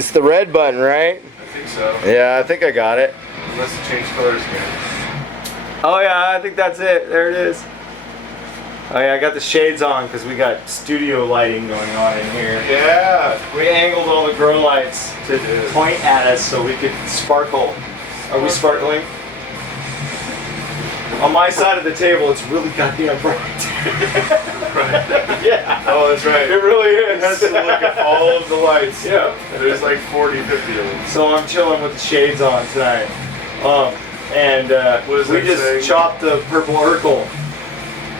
It's the red button, right? I think so. Yeah, I think I got it. Unless it changed colors again. Oh yeah, I think that's it. There it is. Oh yeah, I got the shades on because we got studio lighting going on in here. Yeah. We angled all the grow lights to point at us so we could sparkle. Are we sparkling? On my side of the table, it's really goddamn bright. Right. Yeah. Oh, that's right. It really is. It has to look at all of the lights. Yeah. There's like 40, 50 of them. So I'm chilling with the shades on tonight. We just chopped the purple Urkel.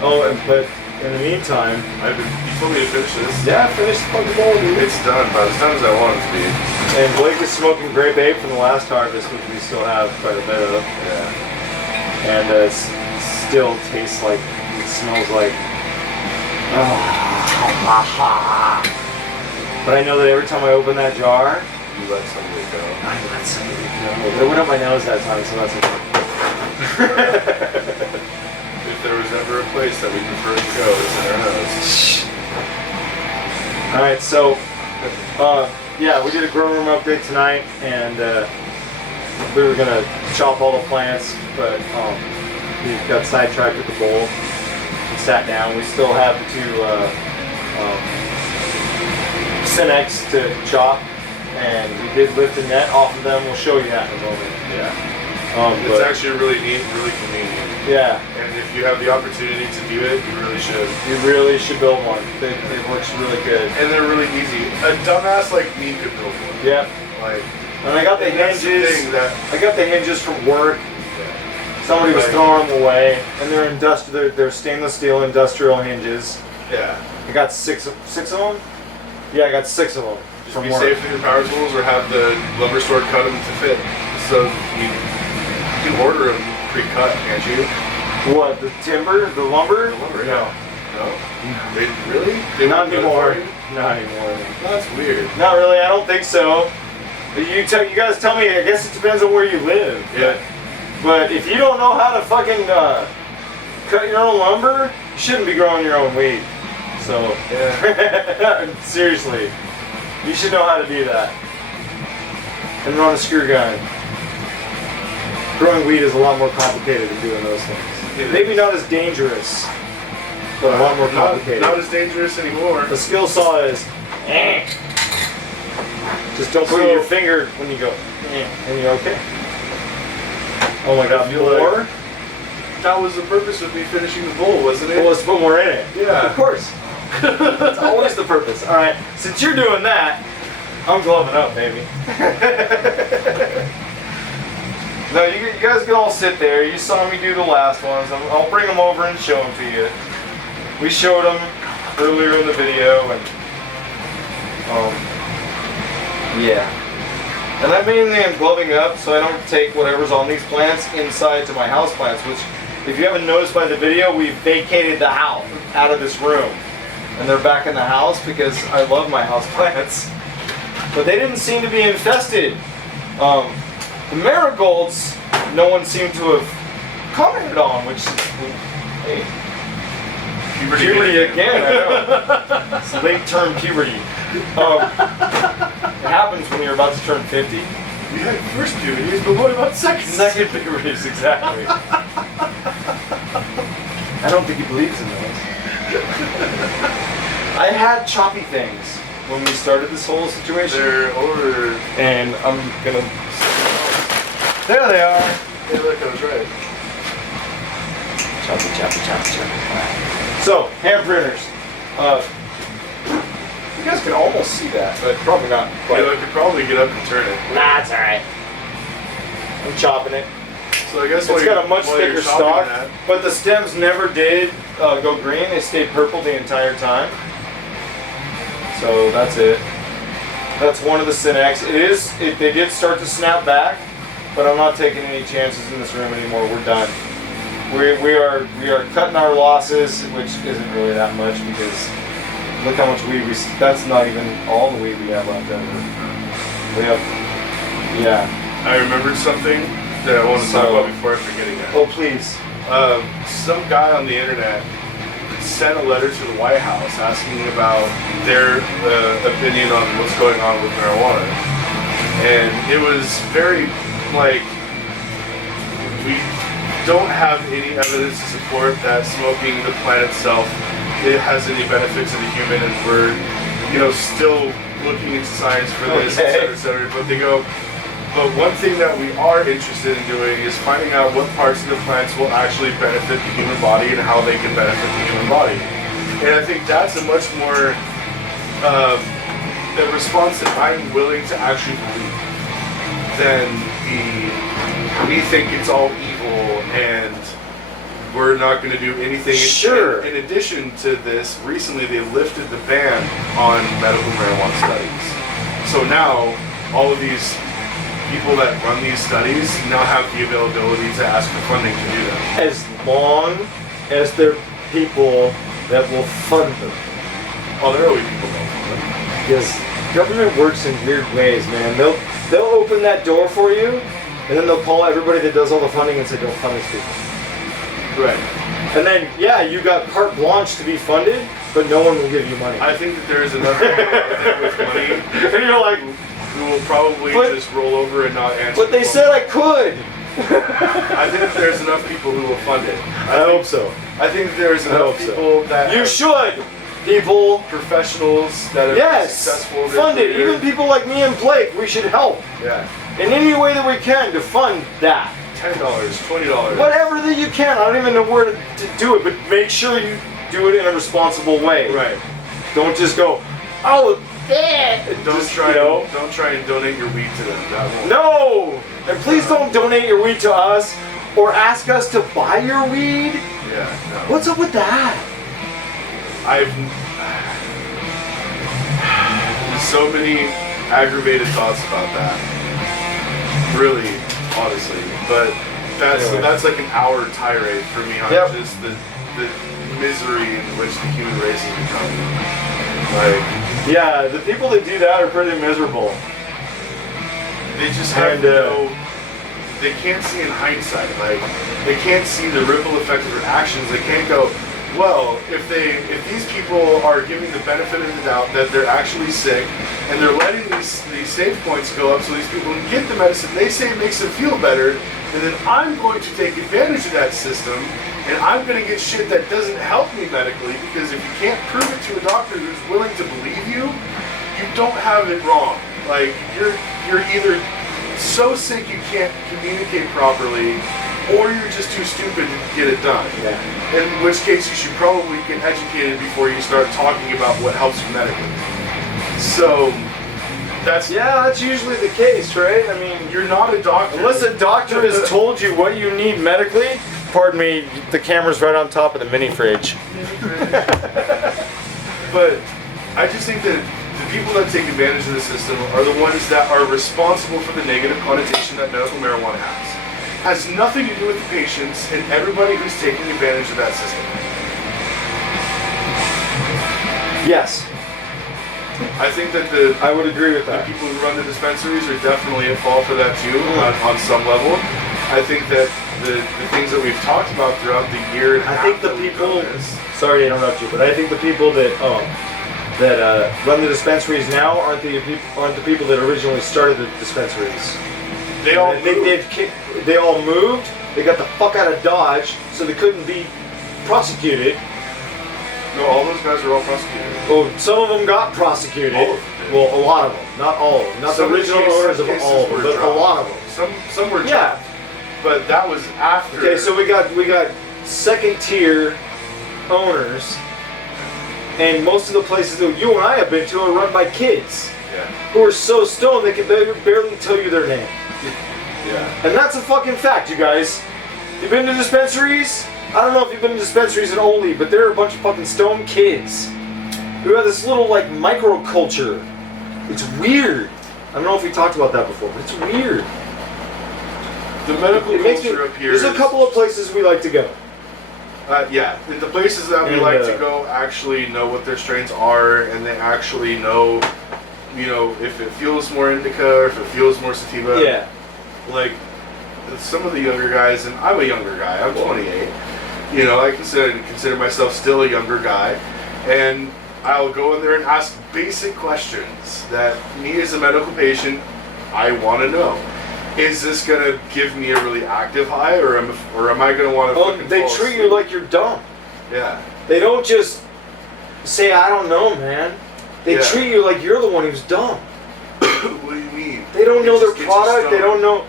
Oh, but in the meantime, you told me to finish this. yeah, finish the fucking bowl, dude. It's done, about as done as I want it to be. And Blake is smoking Grape Ape from the last harvest, which we still have quite a bit of. Yeah. And it still tastes like, it smells like, but I know that every time I open that jar, You let somebody go. I let somebody go. It went up my nose that time, so that's okay. If there was ever a place that we prefer to go, it's in our nose. Alright, so, yeah, we did a grow room update tonight, and we were gonna chop all the plants, but we got sidetracked with the bowl. We sat down. We still have the two Cinex to chop, and we did lift a net off of them. We'll show you that in a moment. Yeah. It's actually really neat, really convenient. Yeah. And if you have the opportunity to do it, you really should. You really should build one. It looks really good. And they're really easy. A dumbass like me could build one. Yep. Like, and I got the hinges. I got the hinges from work. Yeah. Somebody was throwing them away, and they're stainless steel industrial hinges. Yeah. I got six of them. Yeah, I got 6 of them. Just be safe with your power tools, or have the lumber store cut them to fit. So you can order them pre-cut, can't you? What, the timber, the lumber? The lumber, No. No? They really? They Not won't cut it anymore. for you? Not anymore. That's weird. Not really. I don't think so. You guys tell me. I guess it depends on where you live. Yeah. But if you don't know how to fucking cut your own lumber, you shouldn't be growing your own weed. So, Yeah. seriously, you should know how to do that. And run a screw gun. Growing weed is a lot more complicated than doing those things. Maybe not as dangerous, but a lot more complicated. Not as dangerous anymore. The skill saw is, just don't put your finger when you go, and you're okay. Oh my god, more? That was the purpose of me finishing the bowl, wasn't it? Well, let's put more in it. Yeah. Of course. That's always the purpose. Alright, since you're doing that, I'm gloving up, baby. No, you guys can all sit there. You saw me do the last ones. I'll bring them over and show them to you. We showed them earlier in the video, and yeah. And I mainly am gloving up so I don't take whatever's on these plants inside to my house plants, which, if you haven't noticed by the video, we vacated the house out of this room. And they're back in the house because I love my house plants. But they didn't seem to be infested. The marigolds, no one seemed to have commented on, which, hey, puberty again, I know. It's late term puberty. It happens when you're about to turn 50. You had first puberties, but what about second? Second puberties, exactly. I don't think he believes in those. I had choppy things when we started this whole situation. They're over. And I'm gonna... There they are. Yeah, look, I was right. Choppy. So, hand printers. You guys can almost see that, but probably not quite. Yeah, I could probably get up and turn it. That's alright. I'm chopping it. So I guess It's got a much thicker stalk, but the stems never did go green. They stayed purple the entire time. So that's it. That's one of the Cinex. They did start to snap back, but I'm not taking any chances in this room anymore. We're done. We are cutting our losses, which isn't really that much because look how much weed that's not even all the weed we have left over. We have, yeah. I remembered something that I want to talk about before I forget again. Oh, please. Some guy on the internet sent a letter to the White House asking about their opinion on what's going on with marijuana. And it was very, like, we don't have any evidence to support that smoking the plant itself, it has any benefit to the human, and we're, still looking into science for this, et cetera. But they go, but one thing that we are interested in doing is finding out what parts of the plants will actually benefit the human body and how they can benefit the human body. And I think that's a much more the response that I'm willing to actually believe than we think it's all evil and we're not going to do anything. Sure. In addition to this, recently they lifted the ban on medical marijuana studies. So now all of these people that run these studies now have the availability to ask for funding to do that. As long as they're people that will fund them. Oh, there are always people that will fund them. Because government works in weird ways, man. They'll open that door for you, and then they'll call everybody that does all the funding and say, don't fund these people. Right. And then, yeah, you got carte blanche to be funded, but no one will give you money. I think that there is enough people out there with money And you're like, who will probably just roll over and not answer. but they said I could. I think that there's enough people who will fund it. I hope so. I think there's enough people that You should, people. professionals that are successful. in their Fund it. career. Even people like me and Blake, we should help Yeah. in any way that we can to fund that. $10, $20. Whatever that you can. I don't even know where to do it, but make sure you do it in a responsible way. Right. Don't just go, oh, that. Don't try and donate your weed to them. That won't. No! And please don't donate your weed to us or ask us to buy your weed. Yeah. No. What's up with that? I've so many aggravated thoughts about that. Really, honestly. But that's like an hour tirade for me on just the misery in which the human race has become. Like, yeah, the people that do that are pretty miserable. they just have they can't see in hindsight. Like, they can't see the ripple effect of their actions. They can't go, well, if these people are giving the benefit of the doubt that they're actually sick and they're letting these save points go up so these people can get the medicine they say makes them feel better, and then I'm going to take advantage of that system and I'm going to get shit that doesn't help me medically, because if you can't prove it to a doctor who's willing to believe you, you don't have it wrong. Like, you're either so sick you can't communicate properly, or you're just too stupid to get it done. Yeah. In which case you should probably get educated before you start talking about what helps you medically. So that's usually the case, right? I mean, you're not a doctor. unless a doctor has told you what you need medically. Pardon me, the camera's right on top of the mini fridge. But I just think that the people that take advantage of the system are the ones that are responsible for the negative connotation that medical marijuana has nothing to do with the patients and everybody who's taking advantage of that system. Yes, I think that I would agree with the that. people who run the dispensaries are definitely at fault for that too, on some level. I think that the things that we've talked about throughout the year and a I half think the that we've people. done this, Sorry to interrupt you, but I think the people that run the dispensaries now aren't the people that originally started the dispensaries. they all I think moved. they all moved. They got the fuck out of Dodge, so they couldn't be prosecuted. No, all those guys are all prosecuted. Oh, some of them got prosecuted. All of them did. Well, a lot of them, not all of them, not Some the of the original cases- owners of cases all of them, were but a dropped. lot of them. Some were Yeah. dropped, but that was after. Okay, so we got second tier owners, and most of the places that you and I have been to are run by kids Yeah. who are so stoned they can barely tell you their name. Yeah. And that's a fucking fact, you guys. You've been to dispensaries? I don't know if you've been to dispensaries in Ole, but there are a bunch of fucking stoned kids who have this little like microculture. It's weird. I don't know if we talked about that before, but it's weird. The medical It makes me, culture up here. there's a couple of places we like to go. Yeah, the places that we And, like to go actually know what their strains are, and they actually know, if it feels more indica or if it feels more sativa. Yeah. Like some of the younger guys, and I'm a younger guy. I'm 28. I consider myself still a younger guy, and I'll go in there and ask basic questions that me as a medical patient I want to know. Is this gonna give me a really active high, or am I gonna want to? Oh, they treat you like you're dumb. Yeah. They don't just say, I don't know, man. They treat you like you're the one who's dumb. What do you mean? They don't know their just product. They don't know.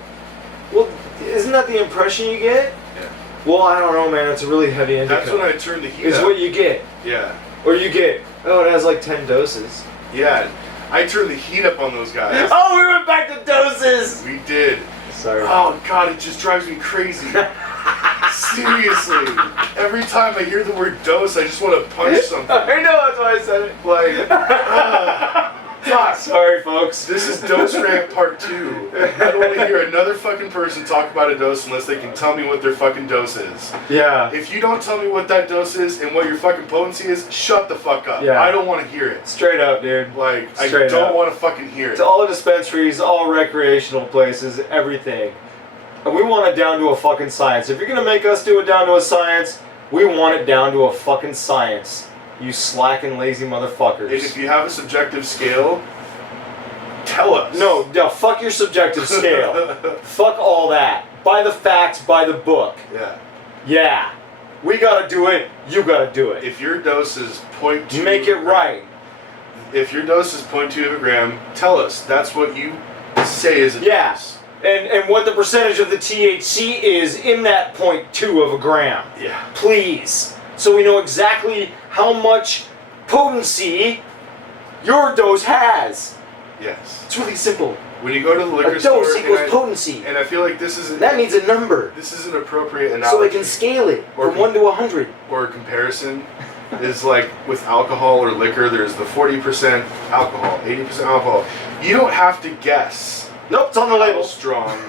Well, isn't that the impression you get? Yeah. Well, I don't know, man. It's a really heavy indica. That's when I turn the heat Is up. what you get. Yeah. Or you get, oh, it has like 10 doses. Yeah. I turn the heat up on those guys. Oh, we went back to doses! We did. Sorry. Oh, God, it just drives me crazy. Seriously. Every time I hear the word dose, I just want to punch something. I know, that's why I said it. Like, fuck. Sorry, folks. This is Dose Rant Part 2. I don't want to hear another fucking person talk about a dose unless they can tell me what their fucking dose is. Yeah. If you don't tell me what that dose is and what your fucking potency is, shut the fuck up. Yeah. I don't want to hear it. Straight up, dude. Like, Straight I don't up. want to fucking hear it. To all dispensaries, all recreational places, everything. And we want it down to a fucking science. If you're gonna make us do it down to a science, we want it down to a fucking science. You slacking, lazy motherfuckers. And if you have a subjective scale, tell us. No, fuck your subjective scale. Fuck all that. By the facts, by the book. Yeah. Yeah. We gotta do it, you gotta do it. If your dose is 0.2... Make it right. If your dose is 0.2 of a gram, tell us. That's what you say is a dose. And what the percentage of the THC is in that 0.2 of a gram. Yeah. Please. So we know exactly how much potency your dose has. Yes. It's really simple. When you go to the liquor A store... dose equals potency. And I feel like this is... That needs a number. This is an appropriate analogy. So they can scale it from 1 to 100. Or comparison is like with alcohol or liquor, there's the 40% alcohol, 80% alcohol. You don't have to guess... Nope, it's on the how label. strong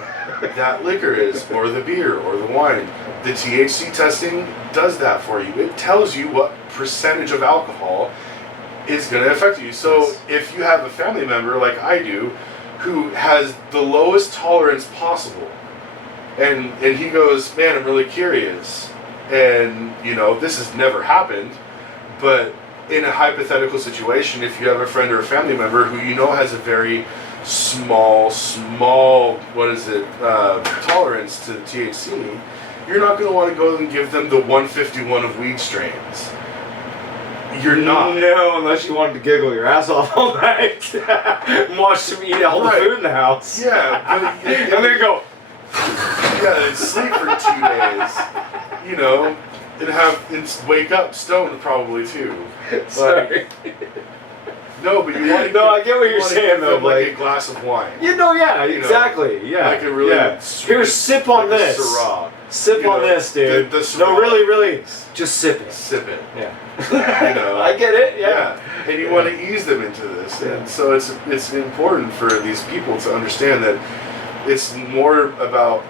that liquor is, or the beer, or the wine. The THC testing does that for you. It tells you what percentage of alcohol is going to affect you. So Yes. if you have a family member like I do, who has the lowest tolerance possible, and he goes, man, I'm really curious, and you know, this has never happened, but in a hypothetical situation, if you have a friend or a family member who you know has a very small, tolerance to THC, you're not going to want to go and give them the 151 of weed strains. You're not. No, unless you wanted to giggle your ass off all night and watch them eat all the food in the house. Yeah, but... And then go... Yeah, and sleep for 2 days. You know, and wake up stoned probably too. Sorry. No, but you want to... No, I get what you're saying, though, like like- a glass of wine. You know, yeah, You know, exactly. Yeah. like a really sweet... Here, sip on like a this. Syrah. Sip You on know, this, dude. the Syrah. No, really, just sip it. Sip it. Yeah. You know. I get it, yeah. And you want to ease them into this. And so it's important for these people to understand that it's more about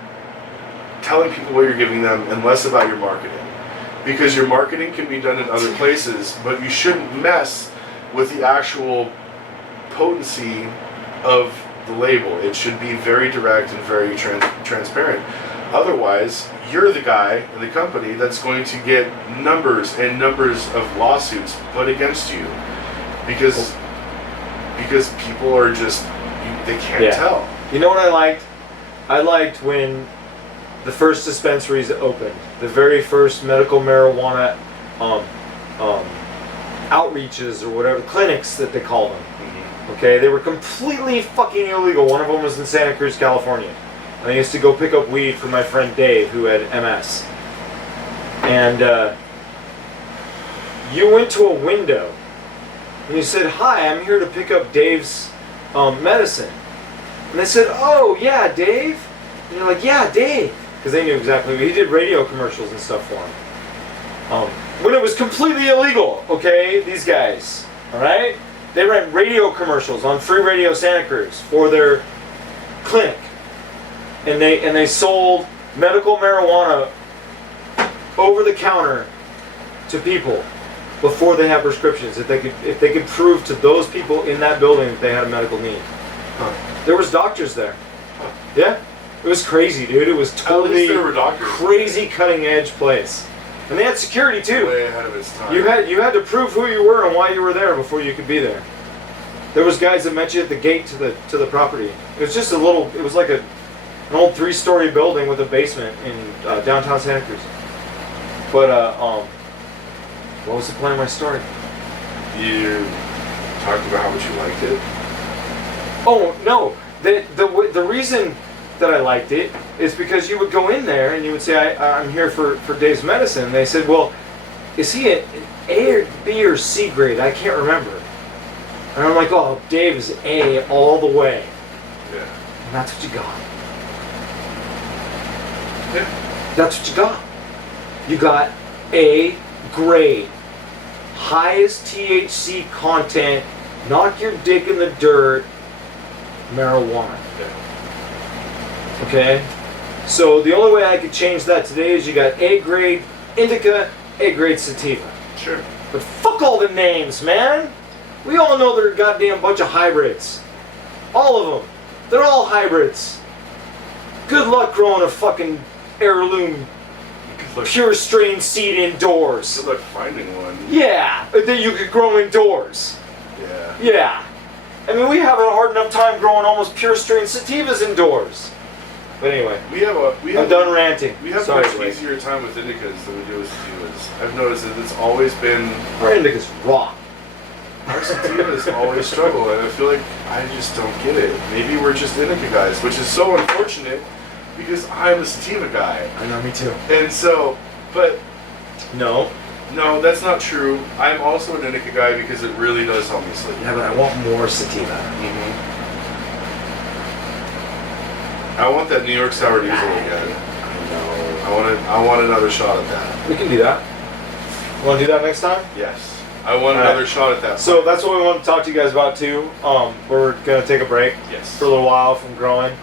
telling people what you're giving them and less about your marketing. Because your marketing can be done in other places, but you shouldn't mess with the actual potency of the label. It should be very direct and very transparent. Otherwise, you're the guy in the company that's going to get numbers and numbers of lawsuits put against you because people are just, they can't tell. You know what I liked? I liked when the first dispensaries opened, the very first medical marijuana outreaches or whatever, clinics that they call them. Okay, they were completely fucking illegal. One of them was in Santa Cruz, California. And I used to go pick up weed for my friend Dave, who had MS. And you went to a window and you said, "Hi, I'm here to pick up Dave's medicine." And they said, "Oh, yeah, Dave?" And you're like, "Yeah, Dave." Because they knew exactly. He did radio commercials and stuff for him. When it was completely illegal, okay, these guys, all right? They ran radio commercials on Free Radio Santa Cruz for their clinic. And they sold medical marijuana over the counter to people before they had prescriptions. If they could prove to those people in that building that they had a medical need. There was doctors there. Yeah. It was crazy, dude. It was totally there were doctors. Crazy cutting edge place. And they had security too. Way ahead of its time. You had to prove who you were and why you were there before you could be there. There was guys that met you at the gate to the property. It was just a little. It was like an old 3-story building with a basement in downtown Santa Cruz. But what was the point of my story? You talked about how much you liked it. Oh no, the reason that I liked it is because you would go in there and you would say, I'm here for Dave's medicine. And they said, well, is he an A or B or C grade? I can't remember. And I'm like, oh, Dave is A all the way. Yeah. And that's what you got. Yeah. That's what you got. You got A grade. Highest THC content, knock your dick in the dirt, marijuana. Yeah. Okay? So the only way I could change that today is you got A grade indica, A grade sativa. Sure. But fuck all the names, man. We all know they're a goddamn bunch of hybrids. All of them. They're all hybrids. Good luck growing a fucking heirloom pure strain seed indoors. Good luck finding one. Yeah, that you could grow indoors. Yeah. Yeah. I mean, we have a hard enough time growing almost pure strain sativas indoors. But anyway, I'm done ranting. We have Sorry, much easier time with indicas than we do with sativas. I've noticed that it's always been... Our indica's raw. Our sativas always struggle, and I feel like I just don't get it. Maybe we're just indica guys, which is so unfortunate because I'm a sativa guy. I know, me too. And so, but... No, that's not true. I'm also an indica guy because it really does help me sleep. Yeah, but I want more sativa. I want that New York sour diesel again. No. I want another shot at that. We can do that. Want to do that next time? Yes. I want another shot at that. So that's what we want to talk to you guys about too. We're gonna take a break Yes. for a little while from growing.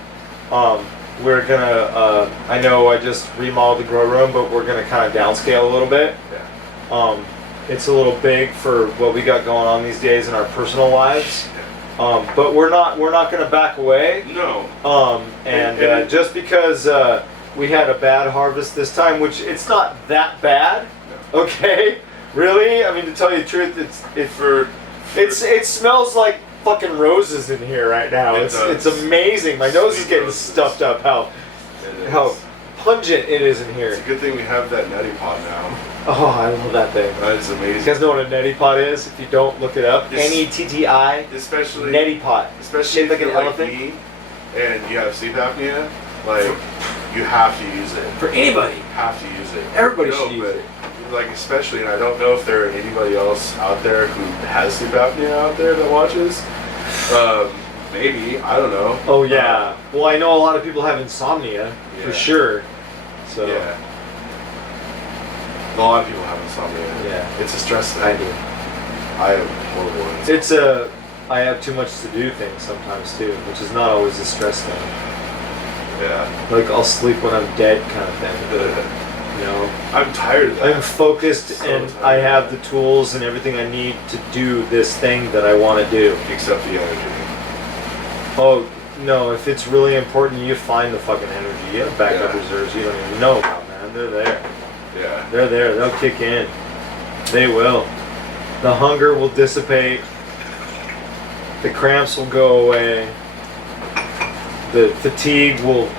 We're gonna. I know I just remodeled the grow room, but we're gonna kind of downscale a little bit. Yeah. It's a little big for what we got going on these days in our personal lives. But we're not gonna back away. No. And just because we had a bad harvest this time, which it's not that bad. No. Okay. Really? I mean, to tell you the truth, it smells like fucking roses in here right now. It's amazing. My nose is getting stuffed up. How pungent it is in here. It's a good thing we have that neti pot now. Oh, I love that thing. That is amazing. You guys know what a neti pot is? If you don't, look it up. N-E-T-T-I. Especially neti pot. Especially shaped like an like elephant. me, and you have sleep apnea. Like you have to use it. For anybody. You have to use it. Everybody should use it. Like especially, and I don't know if there are anybody else out there who has sleep apnea out there that watches. Maybe, I don't know. Oh yeah. Well, I know a lot of people have insomnia for sure. So yeah. A lot of people have insomnia. Yeah. It's a stress thing. I do. I am horrible. It's I have too much to do things sometimes too, which is not always a stress thing. Yeah. Like I'll sleep when I'm dead kind of thing. You know, I'm tired of that. I'm focused and I have the tools and everything I need to do this thing that I want to do. Except the energy. Oh, no, if it's really important, you find the fucking energy. You have backup reserves you don't even know about, man. They're there. Yeah. They're there. They'll kick in. They will. The hunger will dissipate. The cramps will go away. The fatigue will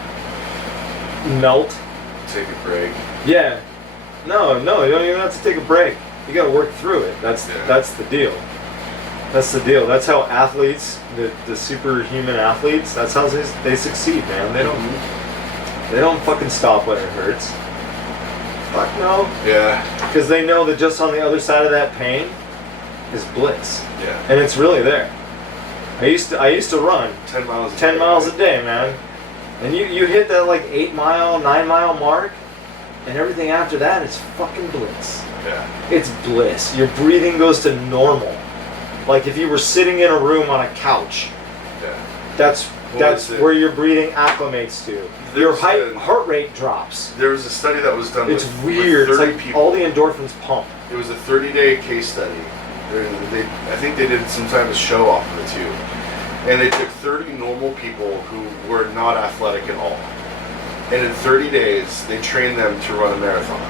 melt. Take a break. Yeah. No, you don't even have to take a break. You gotta work through it. That's the deal. That's the deal. That's how athletes, the superhuman athletes, that's how they succeed, man. They don't fucking stop when it hurts. Fuck no. Yeah. Because they know that just on the other side of that pain is bliss. Yeah. And it's really there. I used to run 10 miles. 10 miles a day, man. And you hit that like 8 mile, 9 mile mark, and everything after that is fucking bliss. Yeah. It's bliss. Your breathing goes to normal. Like if you were sitting in a room on a couch. Yeah. That's where your breathing acclimates to. Your heart rate drops. There was a study that was done. It's with weird. 30 it's like people. all the endorphins pump. It was a 30-day case study. I think they did some type of show off of it too. And they took 30 normal people who were not athletic at all. And in 30 days, they trained them to run a marathon.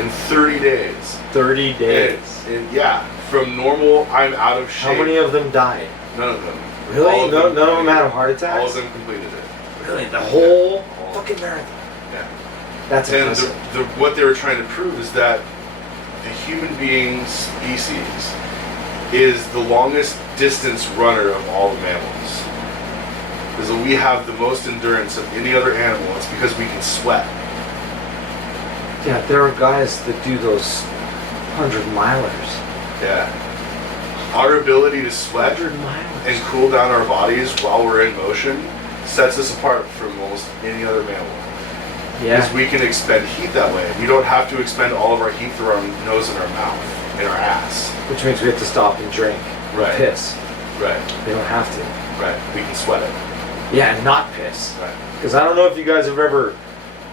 in 30 days. 30 days. And yeah, from normal, I'm out of shape. How many of them died? None of them. Really? None of them had heart attacks? All of them completed it. Really? The whole fucking marathon? Yeah. That's impressive. And what they were trying to prove is that the human being species is the longest distance runner of all the mammals. Because we have the most endurance of any other animal. It's because we can sweat. Yeah, there are guys that do those 100-milers. Yeah. Our ability to sweat 100 miles. and cool down our bodies while we're in motion sets us apart from almost any other mammal. Yeah. Because we can expend heat that way. We don't have to expend all of our heat through our nose and our mouth and our ass. Which means we have to stop and drink. Right. Piss. Right. They don't have to. Right. We can sweat it. Yeah, and not piss. Right. Because I don't know if you guys have ever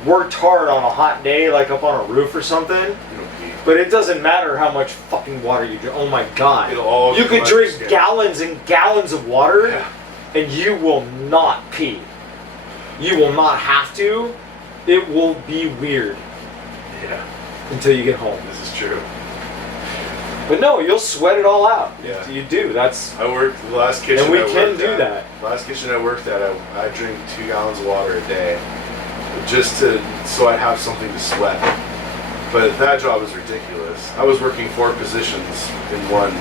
worked hard on a hot day, like up on a roof or something. You don't pee. But it doesn't matter how much fucking water you drink. Oh my god. It'll all you come could out your drink skin. gallons and gallons of water, Yeah. and you will not pee. You will not have to. It will be weird Yeah. until you get home. This is true. But no, you'll sweat it all out. Yeah. You do. That's I worked the last kitchen. And we I can worked do at, that. Last kitchen I worked at, I drink 2 gallons of water a day, so I'd have something to sweat. But that job is ridiculous. I was working 4 positions in one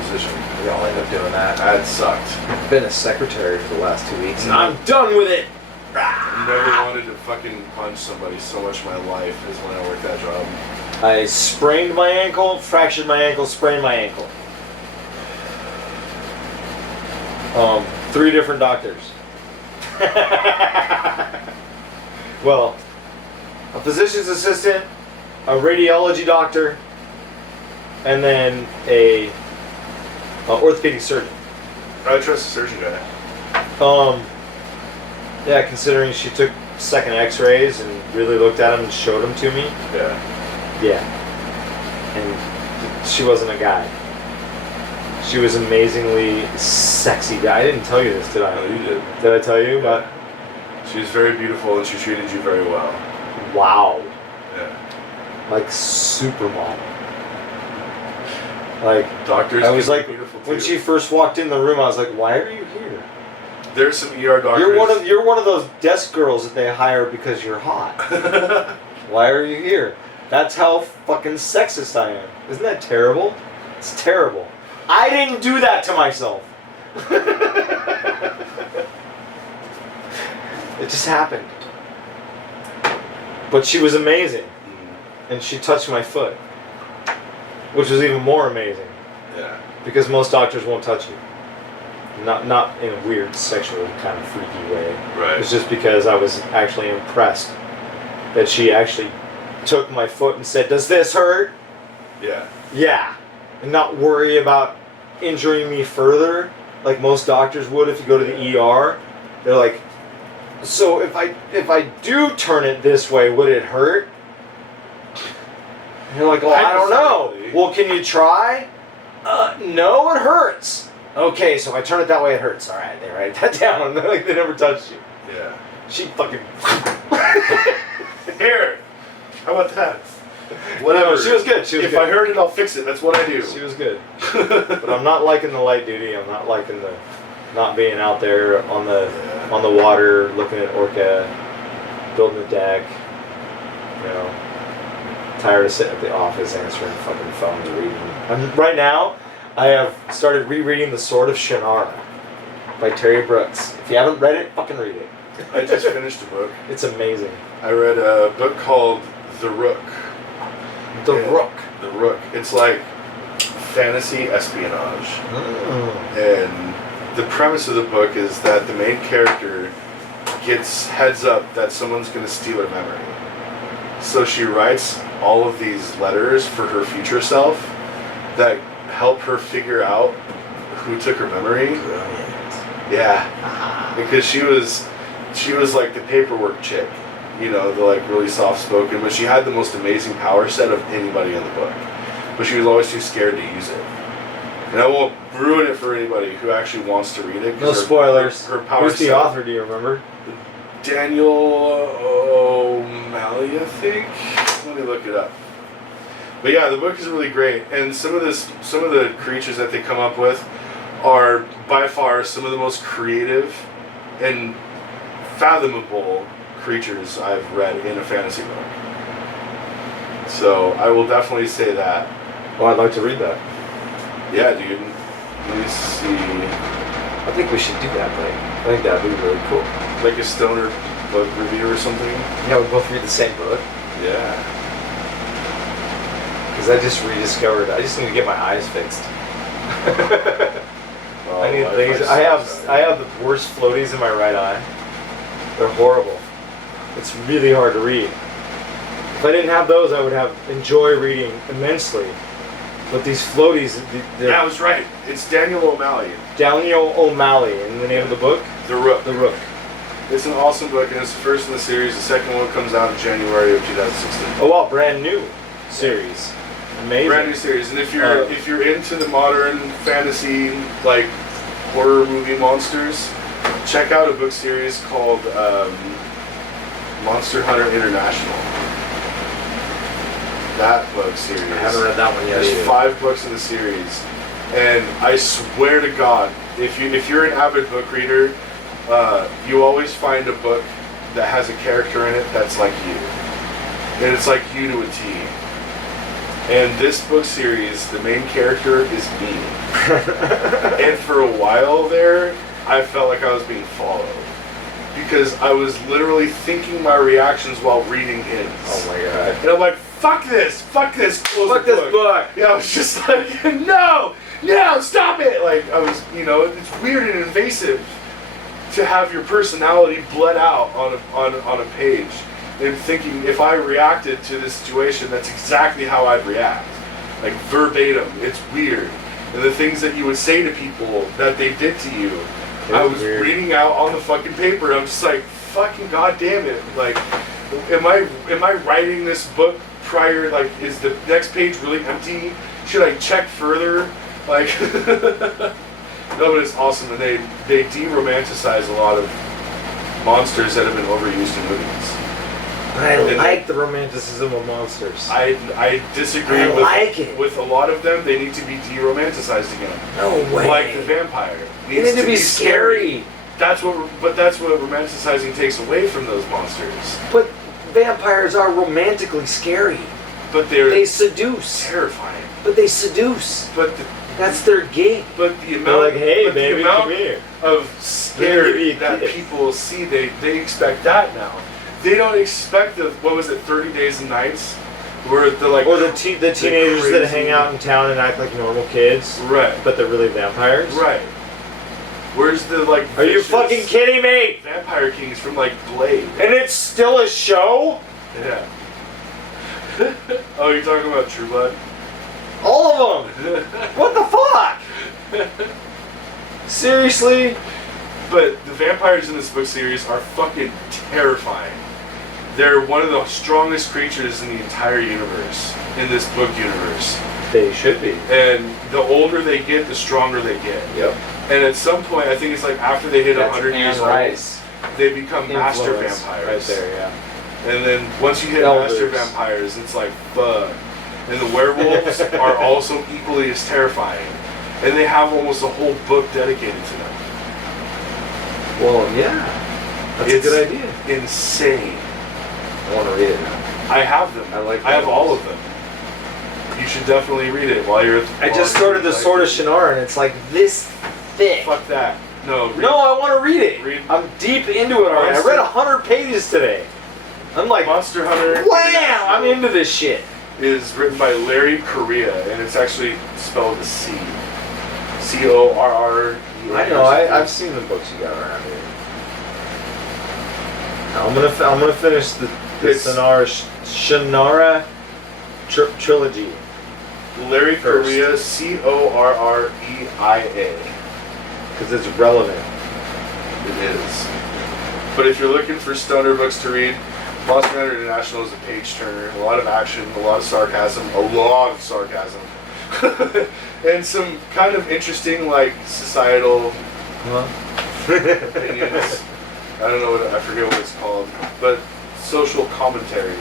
position. we all end up doing that. That sucked. I've been a secretary for the last 2 weeks, and I'm done with it. I never wanted to fucking punch somebody so much in my life as when I worked that job. I sprained my ankle, fractured my ankle, sprained my ankle. 3 different doctors. Well, a physician's assistant, a radiology doctor, and then a orthopedic surgeon. I trust the surgeon guy. Yeah, considering she took second x-rays and really looked at them and showed them to me. Yeah. Yeah. And she wasn't a guy. She was amazingly sexy. I didn't tell you this, did I? No, you did. Did I tell you? Yeah. She was very beautiful and she treated you very well. Wow. Yeah. Like supermodel. Like Doctors I was can be like, beautiful when too. she first walked in the room, I was like, "Why are you here? There's some ER doctors. You're one of those desk girls that they hire because you're hot. Why are you here?" That's how fucking sexist I am. Isn't that terrible? It's terrible. I didn't do that to myself. It just happened. But she was amazing. And she touched my foot. Which was even more amazing. Yeah. Because most doctors won't touch you. Not in a weird sexual kind of freaky way. Right. It's just because I was actually impressed that she actually took my foot and said, "Does this hurt?" Yeah. Yeah. And not worry about injuring me further like most doctors would if you go to the ER. They're like, "So if I do turn it this way, would it hurt?" And you're like, "Oh, I don't know." Hypothetically. "Well, can you try?" No, it hurts." "Okay, so if I turn it that way, it hurts." "All right, they write that down." Like they never touched you. Yeah. She fucking. Here. How about that? Whatever. She was good. She was if good. I heard it, I'll fix it. That's what I do. She was good. But I'm not liking the light duty. I'm not liking the not being out there on the water looking at orca, building the deck. You know, tired of sitting at the office answering fucking phones, reading. Right now, I have started rereading The Sword of Shannara by Terry Brooks. If you haven't read it, fucking read it. I just finished a book. It's amazing. I read a book called The Rook. The Yeah. Rook. The Rook. It's like fantasy espionage. And the premise of the book is that the main character gets heads up that someone's going to steal her memory. So she writes all of these letters for her future self that help her figure out who took her memory. Brilliant. Yeah. Because she was like the paperwork chick. You know, the like really soft-spoken, but she had the most amazing power set of anybody in the book. But she was always too scared to use it. And I won't ruin it for anybody who actually wants to read it. No spoilers. Her power Who's the set. author? Do you remember? Daniel O'Malley, I think. Let me look it up. But yeah, the book is really great, and some of the creatures that they come up with are by far some of the most creative and fathomable creatures I've read in a fantasy book. So I will definitely say that. Well, I'd like to read that. Yeah, dude. Let me see. I think we should do that, Blake. I think that'd be really cool. Like a stoner book review or something? Yeah, we both read the same book. Yeah. Because I just rediscovered. I just need to get my eyes fixed. Oh, I need things. I have the worst floaties in my right eye. They're horrible. It's really hard to read. If I didn't have those, I would enjoy reading immensely. But these floaties, Yeah, I was right. It's Daniel O'Malley. Daniel O'Malley, and the name of the book? The Rook. The Rook. It's an awesome book, and it's the first in the series. The second one comes out in January of 2016. Oh wow, brand new series. Amazing. Brand new series, and if you're into the modern fantasy like horror movie monsters, check out a book series called Monster Hunter International. That book series. I haven't read that one yet. There's 5 books in the series, and I swear to God, if you're an avid book reader, you always find a book that has a character in it that's like you, and it's like you to a T. And this book series, the main character is me. And for a while there, I felt like I was being followed. Because I was literally thinking my reactions while reading his. Oh my god. And I'm like, fuck this, close Fuck the this book. Yeah, I was just like, no, stop it. Like, I was, it's weird and invasive to have your personality bled out on a page. And thinking if I reacted to this situation, that's exactly how I'd react. Like verbatim. It's weird. And the things that you would say to people that they did to you, I was reading out on the fucking paper. I'm just like, fucking goddamn it. Like, am I writing this book prior? Like, is the next page really empty? Should I check further? Like, no, but it's awesome. And they de-romanticize a lot of monsters that have been overused in movies. I like the romanticism of monsters. I disagree with a lot of them. They need to be de-romanticized again. No way. Like the vampire. They need to be scary. That's what romanticizing takes away from those monsters. But vampires are romantically scary. But they seduce. Terrifying. But they seduce. But that's their gig. But the amount, they're like, hey baby, come here. Of scary that people see, they expect that now. They don't expect the 30 Days and Nights, where the like. Or the teenagers that hang out in town and act like normal kids. Right. But they're really vampires. Right. Where's the like? Are you fucking kidding me? Vampire Kings from like Blade. And it's still a show? Yeah. Oh, you're talking about True Blood? All of them. What the fuck? Seriously? But the vampires in this book series are fucking terrifying. They're one of the strongest creatures in the entire universe, in this book universe. They should be. And the older they get, the stronger they get. Yep. And at some point, I think it's like after they hit 100 years old, they become master Influence. vampires. Right there, yeah. And then once you hit Elders. master vampires, it's like, fuck. And the werewolves are also equally as terrifying. And they have almost a whole book dedicated to them. Well, yeah. That's a good idea. Insane. I want to read it now. I have them. I have all of them. You should definitely read it while you're at the I just started the Sword of Shannara and it's like this thick. Fuck that. No, I want to read it. I'm deep into it already. I read 100 pages today. I'm like, Monster Hunter. Wow, I'm into this shit. Is written by Larry Correia, and it's actually spelled with C. C-O-R-R. I know. I've seen the books you got around here. I'm gonna finish the Shannara trilogy. Larry Correia, C-O-R-R-E-I-A. Because it's relevant. It is. But if you're looking for stoner books to read, Monster Hunter International is a page turner. A lot of action, a lot of sarcasm, and some kind of interesting, like, societal opinions. I don't know I forget what it's called, but social commentary.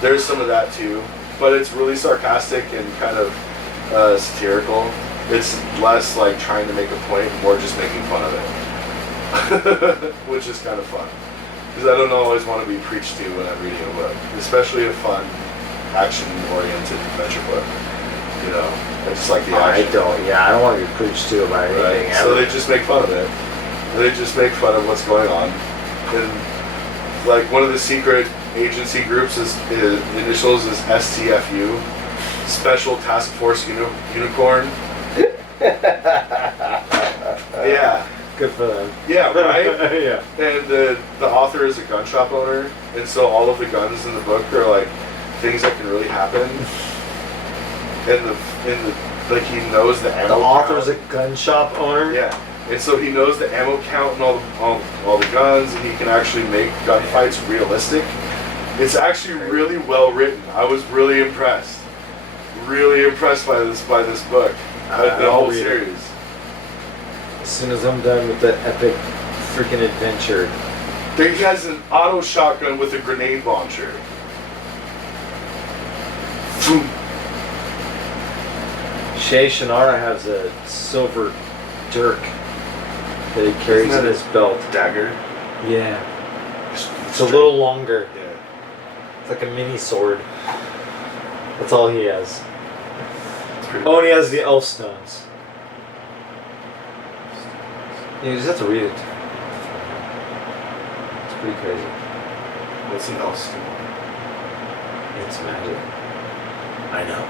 There's some of that too. but it's really sarcastic and kind of satirical. It's less like trying to make a point, more just making fun of it, which is kind of fun. Because I don't always want to be preached to when I'm reading a book, especially a fun, action-oriented adventure book. You know, I just like the action. I don't want to be preached to about anything ever. So they just make fun of it. They just make fun of what's going on. And like one of the secret agency groups is initials is STFU, Special Task Force Unicorn. Yeah. Good for them. Yeah, right? Yeah. And the author is a gun shop owner, and so all of the guns in the book are like things that can really happen. And like he knows the ammo. The author's count. a gun shop owner? Yeah. And so he knows the ammo count and all the guns, and he can actually make gunfights realistic. It's actually really well written. I was really impressed. Really impressed by this book. The whole series. As soon as I'm done with the epic freaking adventure. He has an auto shotgun with a grenade launcher. Shay Shannara has a silver dirk that he carries in his belt. Dagger? Yeah. It's a little longer. Yeah. It's like a mini sword. That's all he has. Oh, and he has the elf stones. You just have to read it. It's pretty crazy. What's an elf stone? It's magic. I know.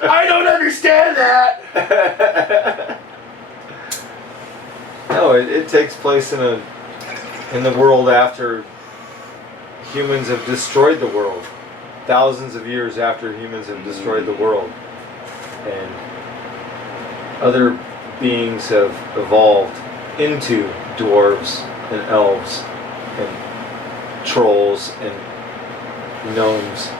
I don't understand that! No, it takes place in the world after humans have destroyed the world. Thousands of years after humans have destroyed the world. And other beings have evolved into dwarves and elves and trolls and gnomes.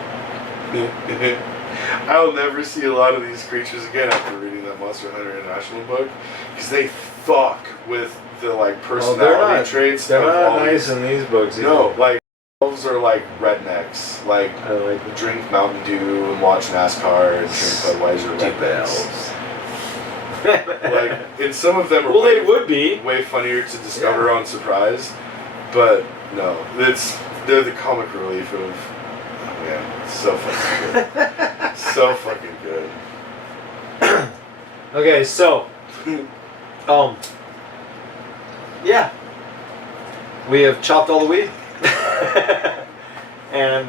I'll never see a lot of these creatures again after reading that Monster Hunter International book, because they fuck with the like personality traits. They're of not all nice these. in these books either. No, like elves are like rednecks, like I like drink Mountain Dew and watch NASCAR and drink Budweiser rednecks. Like, and some of them are well, they would be way funnier to discover on surprise, but no, they're the comic relief of. Oh man, it's so fucking good, so fucking good. Okay, so yeah, we have chopped all the weed, and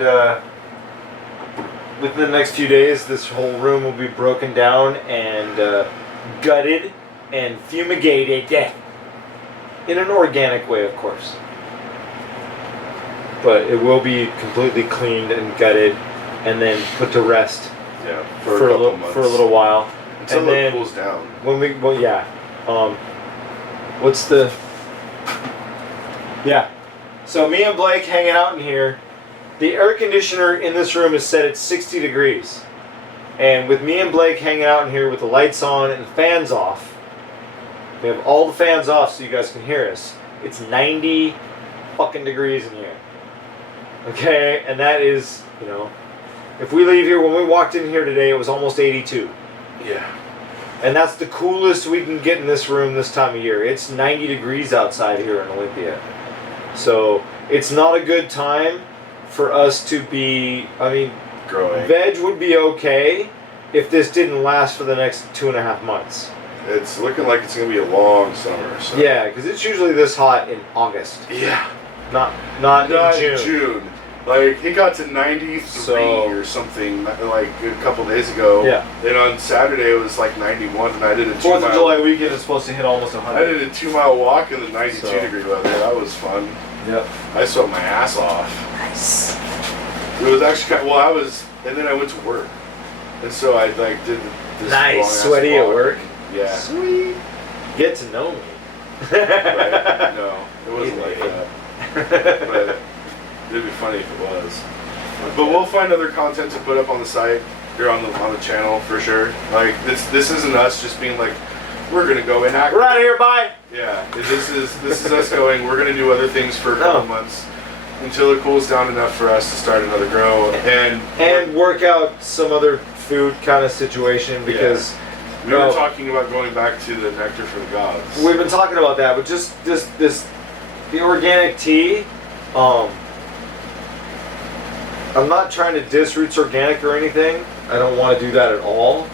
within the next few days, this whole room will be broken down and gutted and fumigated in an organic way, of course. But it will be completely cleaned and gutted, and then put to rest. Yeah, for a little while. Until and it then cools down. What's the? Yeah. So me and Blake hanging out in here. The air conditioner in this room is set at 60 degrees, and with me and Blake hanging out in here with the lights on and the fans off, we have all the fans off so you guys can hear us. It's 90 fucking degrees in here. Okay, and that is, if we leave here, when we walked in here today, it was almost 82. Yeah. And that's the coolest we can get in this room this time of year. It's 90 degrees outside here in Olympia. So it's not a good time for us to be, growing. Veg would be okay if this didn't last for the next 2.5 months. It's looking like it's going to be a long summer. So. Yeah, because it's usually this hot in August. Yeah. Not in June. Like, it got to 93 or something like a couple days ago. Yeah. And on Saturday it was like 91, and I did a 2 4th mile... of July weekend is supposed to hit almost 100. I did a 2 mile walk in the 92 degree weather. That was fun. Yep. I sweat my ass off. Nice. It was actually and then I went to work. And so I like did this nice, long-ass sweaty at walk. work. Yeah. Sweet. Get to know me. Right? No, it wasn't like that. But it'd be funny if it was. But we'll find other content to put up on the site or on the channel for sure. Like this isn't us just being like we're gonna go inactive. We're out of here, bye. Yeah, this is us going. We're gonna do other things for a couple months until it cools down enough for us to start another grow and work out some other food kind of situation because we were talking about going back to the nectar for the gods. We've been talking about that, but just this the organic tea. I'm not trying to diss Roots Organic or anything. I don't want to do that at all.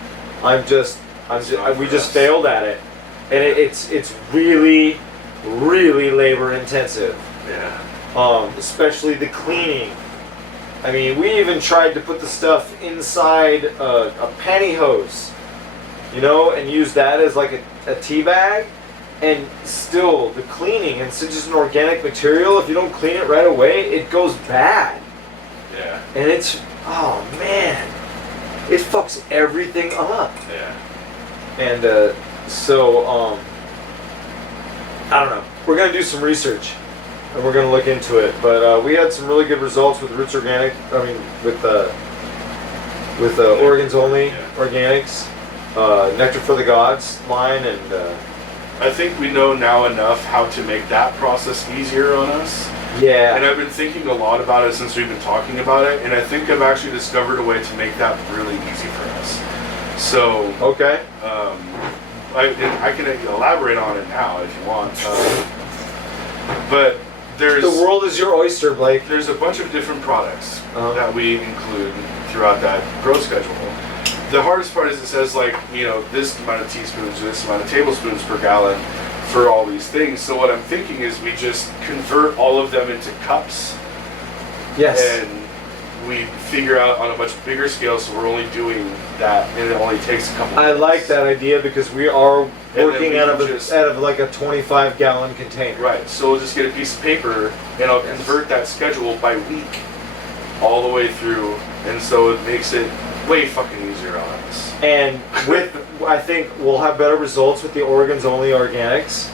We just failed at it, and it's really, really labor intensive. Yeah. Especially the cleaning. I mean, we even tried to put the stuff inside a pantyhose, you know, and use that as like a tea bag, and still the cleaning, and since it's an organic material, if you don't clean it right away, it goes bad. Yeah. And it's, oh man, it fucks everything up. Yeah. And I don't know. We're gonna do some research, and we're gonna look into it. But we had some really good results with Roots Organic. I mean, with Organs Only Organics, Nectar for the Gods line, and I think we know now enough how to make that process easier on us. yeah. And I've been thinking a lot about it since we've been talking about it, and I think I've actually discovered a way to make that really easy for us. So, Okay. I can elaborate on it now if you want. But The world is your oyster, Blake. there's a bunch of different products Uh-huh. that we include throughout that grow schedule. The hardest part is it says like, you know, this amount of teaspoons or this amount of tablespoons per gallon for all these things. So what I'm thinking is we just convert all of them into cups Yes. and we figure out on a much bigger scale, so we're only doing that and it only takes a couple I minutes. like that idea because we are then working we out can of just- like a 25-gallon container. Right, so we'll just get a piece of paper and I'll convert that schedule by week all the way through, and so it makes it way fucking easier on us. And I think we'll have better results with the Organs Only Organics.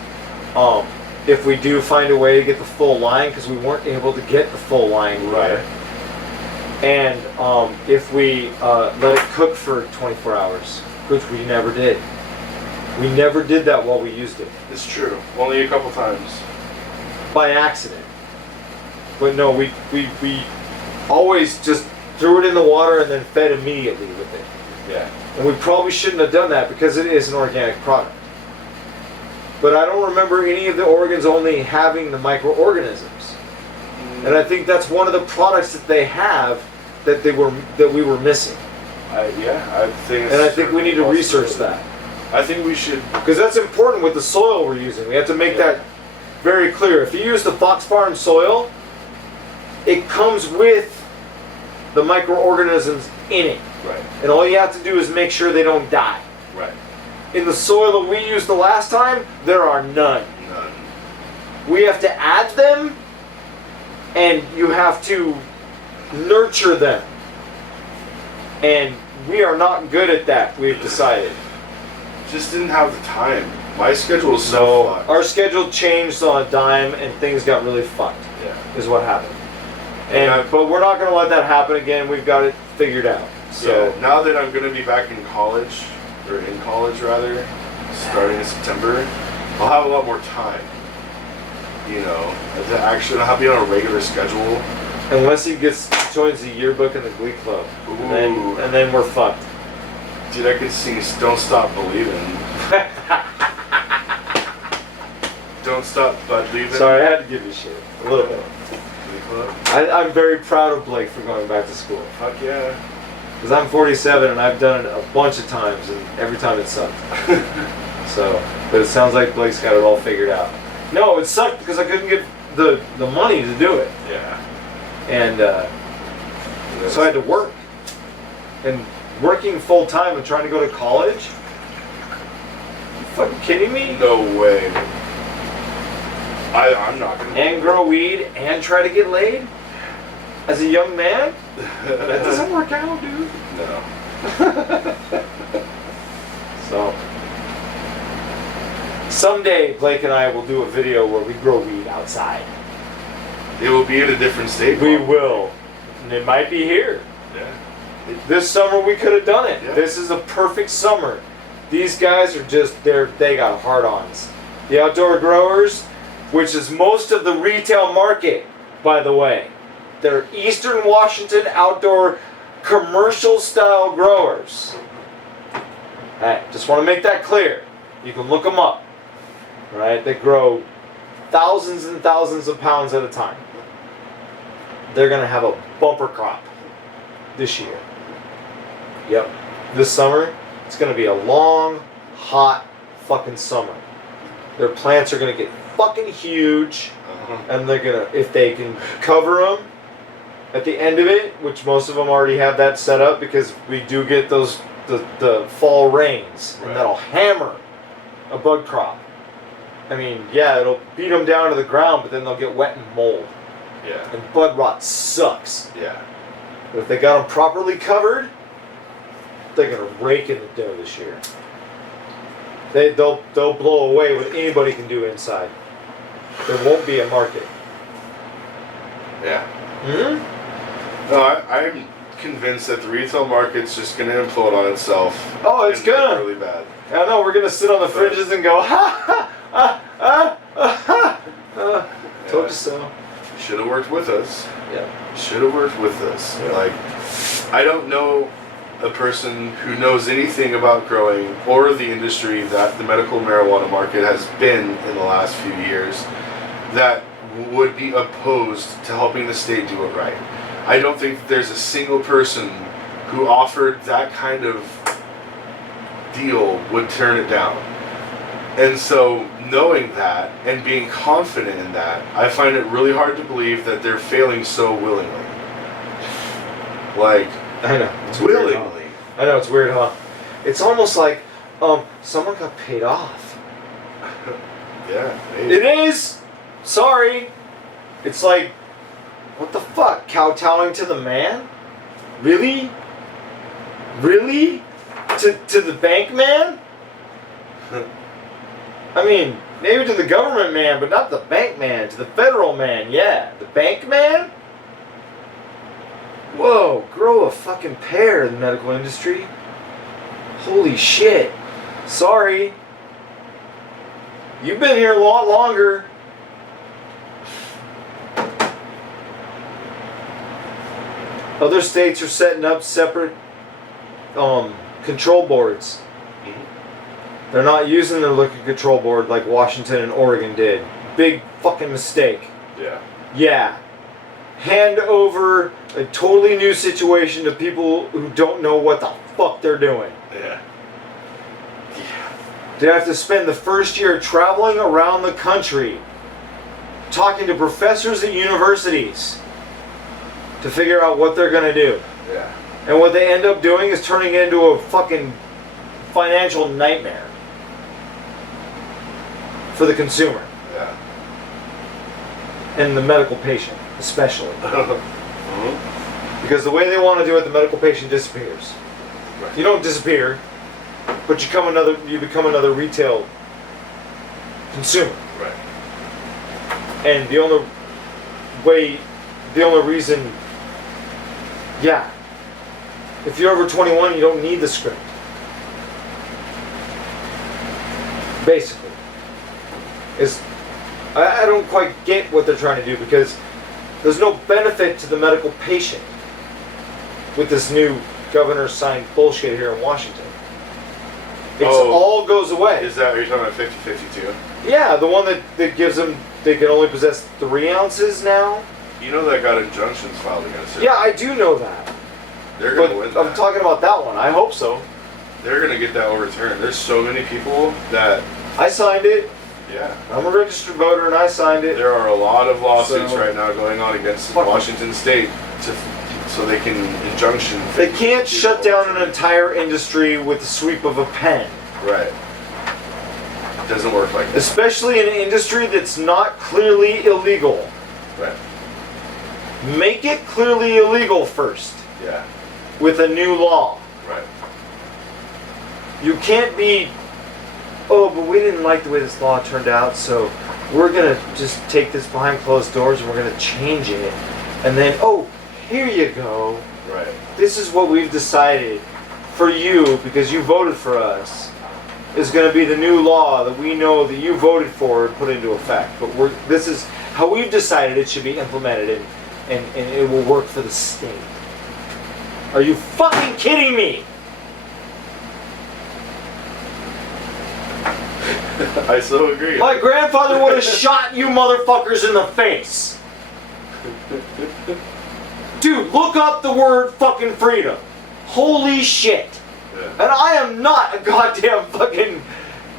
If we do find a way to get the full line, because we weren't able to get the full line Right. either. And if we let it cook for 24 hours, which we never did. We never did that while we used it. It's true, only a couple times. By accident. But no, we always just threw it in the water and then fed immediately with it. Yeah. And we probably shouldn't have done that because it is an organic product. But I don't remember any of the organs only having the microorganisms. And I think that's one of the products that they have that we were missing. I think it's And I think we need to certainly a research possibility. that. I think we should. Because that's important with the soil we're using. We have to make that very clear. If you use the Fox Farm soil, it comes with the microorganisms in it. Right. And all you have to do is make sure they don't die. Right. In the soil that we used the last time, there are none. None. We have to add them, and you have to nurture them. And we are not good at that, we've decided. Just didn't have the time. My schedule is so fucked. Our schedule changed on a dime, and things got really fucked, Yeah. is what happened. But we're not going to let that happen again. We've got it figured out. So So now that I'm going to be back in college, or in college rather, starting in September, I'll have a lot more time. You know, to actually I'll be on a regular schedule. unless he joins the yearbook and the Glee Club, Ooh. and then we're fucked. Dude, I could sing "Don't Stop Believing." Don't stop believing. Sorry, I had to give you shit a little bit. Glee Club. I'm very proud of Blake for going back to school. Fuck yeah. Because I'm 47 and I've done it a bunch of times, and every time it sucked. So, but it sounds like Blake's got it all figured out. No, it sucked because I couldn't get the money to do it, Yeah. and so I had to work. And working full time and trying to go to college. You fucking kidding me? No way. I'm not gonna. And grow weed and try to get laid as a young man? That doesn't work out, dude. No. So someday Blake and I will do a video where we grow weed outside. It will be in a different state. We probably. will. And it might be here. Yeah. This summer we could have done it. Yeah. This is a perfect summer These guys are just, they got hard-ons. The outdoor growers, which is most of the retail market, by the way. They're Eastern Washington outdoor commercial style growers. Hey, just want to make that clear. You can look them up. Right? They grow thousands and thousands of pounds at a time. They're going to have a bumper crop this year. Yep. This summer, it's going to be a long, hot fucking summer. Their plants are going to get fucking huge, and they're going to, if they can cover them at the end of it, which most of them already have that set up because we do get those, the fall rains, and that'll hammer a bug crop. I mean, yeah, it'll beat them down to the ground, but then they'll get wet and mold. Yeah. And bud rot sucks. Yeah. But if they got them properly covered, they're gonna rake in the dough this year. They'll blow away what anybody can do inside. There won't be a market. Yeah. Hmm? No, I'm convinced that the retail market's just going to implode on itself. Oh, it's and get gonna. really bad. I know, we're gonna sit on the fringes and go, ha ha. Told you so. Should have worked with us. Yeah. Should have worked with us. Yeah. Like, I don't know a person who knows anything about growing or the industry that the medical marijuana market has been in the last few years that would be opposed to helping the state do it right. I don't think that there's a single person who offered that kind of deal would turn it down. And so knowing that and being confident in that, I find it really hard to believe that they're failing so willingly. Like, I know. It's willingly. Weird, huh? I know, it's weird, huh? It's almost like someone got paid off. Yeah, maybe. It is! Sorry. It's like, what the fuck? Kowtowing to the man? Really? Really? To the bank man? I mean, maybe to the government man, but not the bank man. To the federal man, yeah. The bank man? Whoa, grow a fucking pear in the medical industry. Holy shit. Sorry. You've been here a lot longer. Other states are setting up separate control boards. They're not using their liquor control board like Washington and Oregon did. Big fucking mistake. Yeah. Yeah. Hand over a totally new situation to people who don't know what the fuck they're doing. Yeah. They have to spend the first year traveling around the country, talking to professors at universities to figure out what they're gonna do. Yeah. And what they end up doing is turning it into a fucking financial nightmare for the consumer Yeah. and the medical patient, especially. Because the way they want to do it, the medical patient disappears. Right. You don't disappear, but you become another retail consumer. Right. And the only reason, yeah, if you're over 21, you don't need the script. Basically. I don't quite get what they're trying to do because there's no benefit to the medical patient with this new governor signed bullshit here in Washington. It all goes away. Is that, are you talking about 50-52? Yeah, the one that gives them, they can only possess 3 ounces now. You know that got injunctions filed against it. Yeah, I do know that. They're going to But win that. I'm talking about that one. I hope so. They're going to get that overturned. There's so many people that, I signed it. yeah. I'm a registered voter and I signed it. There are a lot of lawsuits So- right now going on against Fuck. Washington State so they can injunction. They can't shut down an entire industry with the sweep of a pen. Right. It doesn't work like that. Especially in an industry that's not clearly illegal. Right. Make it clearly illegal first Yeah. with a new law. Right. You can't be, oh, but we didn't like the way this law turned out, so we're going to just take this behind closed doors and we're going to change it. And then, oh, here you go. Right. This is what we've decided for you because you voted for us. is going to be the new law that we know that you voted for and put into effect. But this is how we've decided it should be implemented, and it will work for the state. Are you fucking kidding me? I so agree. My grandfather would have shot you motherfuckers in the face. Dude, look up the word fucking freedom. Holy shit. Yeah. And I am not a goddamn fucking,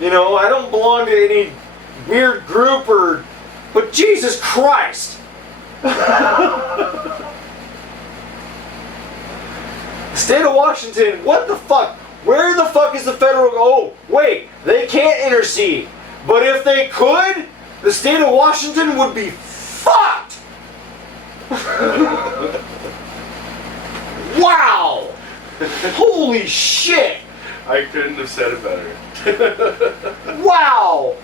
I don't belong to any weird group but Jesus Christ. The state of Washington, what the fuck? Where the fuck is the federal? Oh, wait, they can't intercede. But if they could, the state of Washington would be fucked. Wow. Holy shit. I couldn't have said it better. Wow.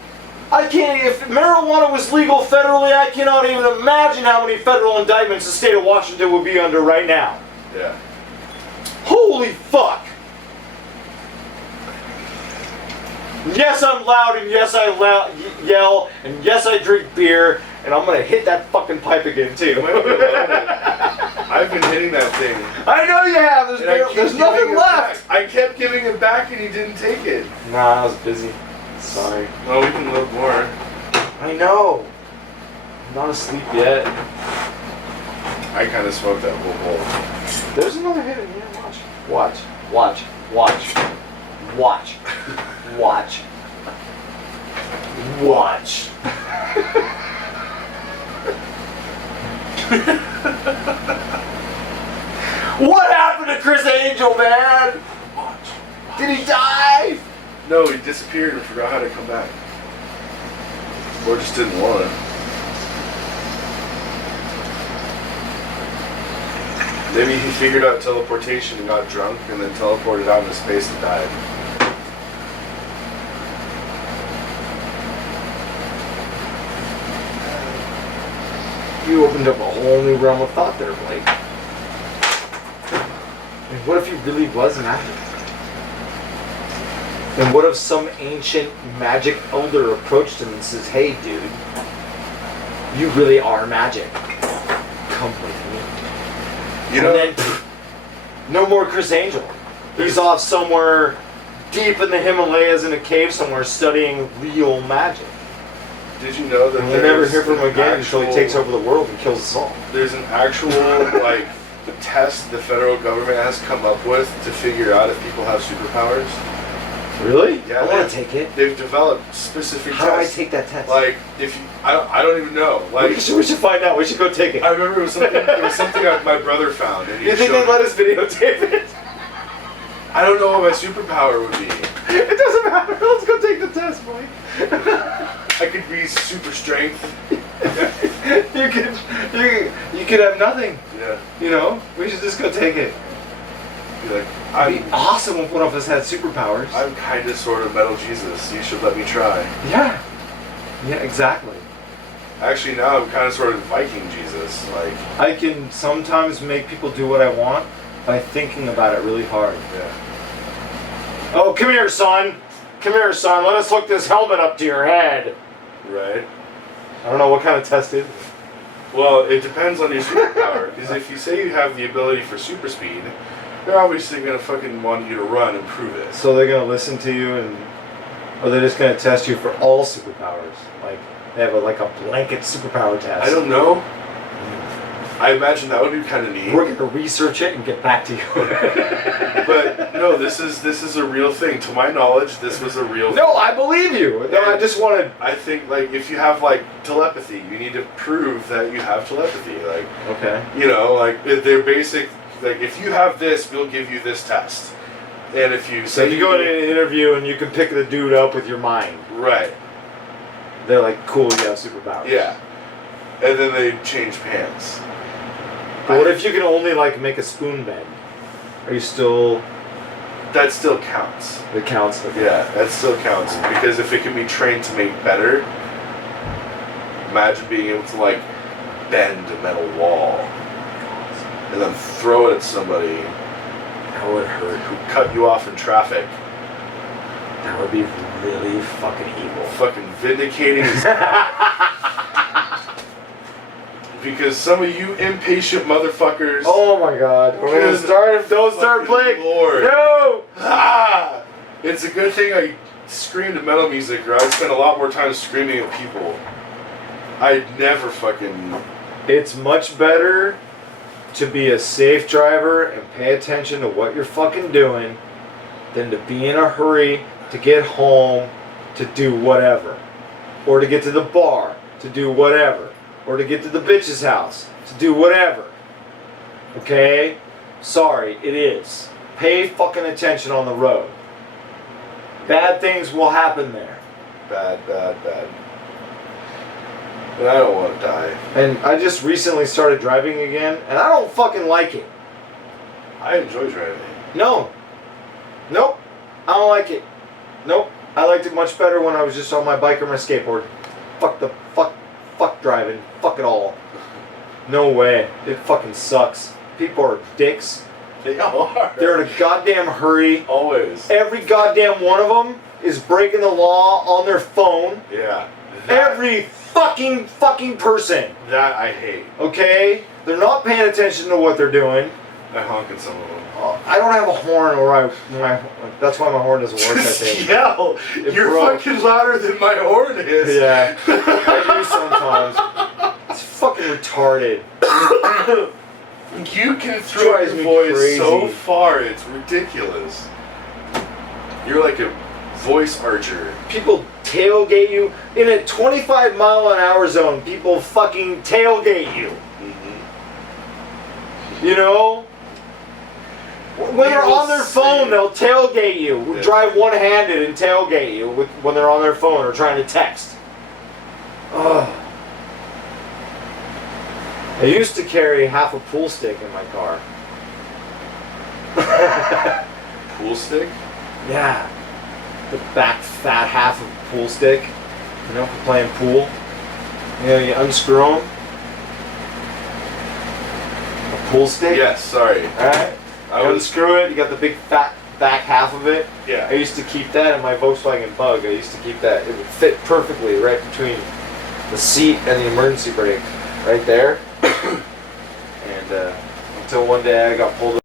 I can't, if marijuana was legal federally, I cannot even imagine how many federal indictments the state of Washington would be under right now. Yeah. Holy fuck. Yes, I'm loud, and yes, I yell, and yes, I drink beer, and I'm gonna hit that fucking pipe again, too. I've been hitting that thing. I know you have. There's nothing left. I kept giving it back, and you didn't take it. Nah, I was busy. Sorry. Well, we can load more. I know. I'm not asleep yet. I kind of smoked that whole bowl. There's another hit in here. Watch. Watch. Watch. Watch. Watch. Watch. What happened to Chris Angel, man? Did he die? No, he disappeared and forgot how to come back. Or just didn't want to. Maybe he figured out teleportation and got drunk and then teleported out into space and died. You opened up a whole new realm of thought there, Blake. And what if he really was magic? And what if some ancient magic elder approached him and says, "Hey, dude, you really are magic. Come with me." You know, and then, no more Chris Angel. He's off somewhere deep in the Himalayas in a cave somewhere studying real magic. did you know that And we'll never hear from him again until he takes over the world and kills us all. There's an actual, test the federal government has come up with to figure out if people have superpowers? Really? Yeah, I want to take it. They've developed specific How do I tests. take that test? If you, I don't even know. we should find out. We should go take it. I remember it was something my brother found. And he You think showed they'd let us videotape it? I don't know what my superpower would be. It doesn't matter. Let's go take the test, boy. I could be super strength. you could have nothing. Yeah. We should just go take it. Be like, It'd be awesome if one of us had superpowers. I'm kind of sort of Metal Jesus. You should let me try. Yeah. Yeah, exactly. Actually, now I'm kind of sort of Viking Jesus. I can sometimes make people do what I want by thinking about it really hard. Yeah. Oh, come here, son. Come here, son. Let us hook this helmet up to your head. Right. I don't know what kind of test it is. Well, it depends on your superpower. Because if you say you have the ability for super speed, they're obviously going to fucking want you to run and prove it. So they're going to listen to you, or they're just going to test you for all superpowers? Like, they have a blanket superpower test. I don't know. I imagine that would be kind of neat. We're going to research it and get back to you. But no, this is a real thing. To my knowledge, this was a real thing. No, I believe you. No, I just wanted... I think, if you have, telepathy, you need to prove that you have telepathy. Okay. They're basic... if you have this, we'll give you this test. And if you... So if you go in an interview and you can pick the dude up with your mind. Right. They're like, cool, you have superpowers. Yeah. And then they change pants. But what if you can only, make a spoon bend? Are you still... That still counts. It counts. Okay. Yeah, that still counts. Because if it can be trained to make better, imagine being able to, bend a metal wall. And then throw it at somebody That would hurt. who cut you off in traffic. That would be really fucking evil. Fucking vindicating his because some of you impatient motherfuckers. Oh my god. Don't start playing. Lord. No! Ah! It's a good thing I screamed to metal music, or I'd spend a lot more time screaming at people. I'd never fucking. It's much better to be a safe driver and pay attention to what you're fucking doing than to be in a hurry to get home to do whatever. Or to get to the bar to do whatever. Or to get to the bitch's house to do whatever. Okay? Sorry, it is. Pay fucking attention on the road. Bad things will happen there. Bad. And I don't want to die. And I just recently started driving again, and I don't fucking like it. I enjoy driving. No. Nope. I don't like it. Nope. I liked it much better when I was just on my bike or my skateboard. Fuck driving. Fuck it all. No way. It fucking sucks. People are dicks. They are. They're in a goddamn hurry. Always. Every goddamn one of them is breaking the law on their phone. Yeah. Every fucking person. That I hate. Okay? They're not paying attention to what they're doing. I honk at some of them. I don't have a horn, or that's why my horn doesn't work. I Just think. yell. It You're broke. fucking louder than my horn is. Yeah, I do sometimes. It's fucking retarded. You can throw Drives your me voice crazy. so far, it's ridiculous. You're like a voice archer. People tailgate you in a 25-mile-an-hour zone. People fucking tailgate you. You know. When they're on their phone, they'll tailgate you. Yeah. Drive one-handed and tailgate you when they're on their phone or trying to text. Ugh. I used to carry half a pool stick in my car. Pool stick? Yeah. The back fat half of a pool stick. You know, for playing pool. You know, you unscrew them. A pool stick? Yes, sorry. Alright? You unscrew it, you got the big fat back half of it. Yeah. I used to keep that in my Volkswagen Bug. I used to keep that. It would fit perfectly right between the seat and the emergency brake. Right there. And until one day I got pulled